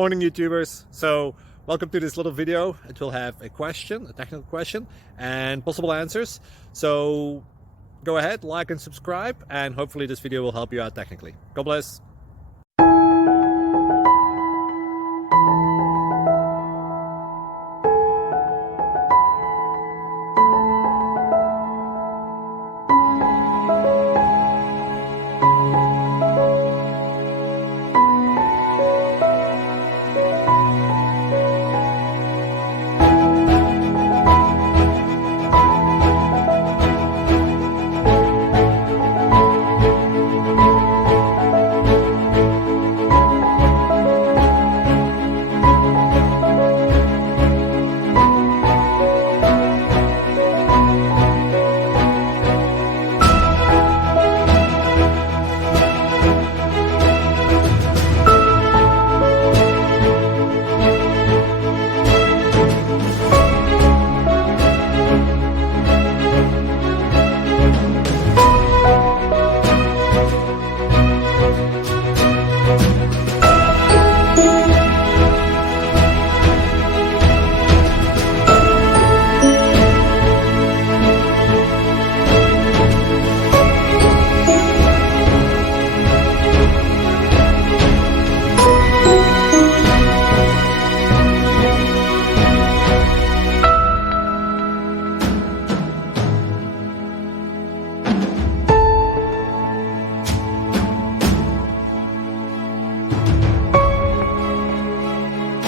Morning YouTubers. So welcome to this little video. It will have a question, a technical question, and possible answers. So go ahead, like and subscribe, and hopefully this video will help you out technically. God bless.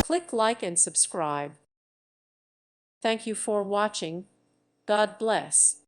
Click like and subscribe. Thank you for watching. God bless.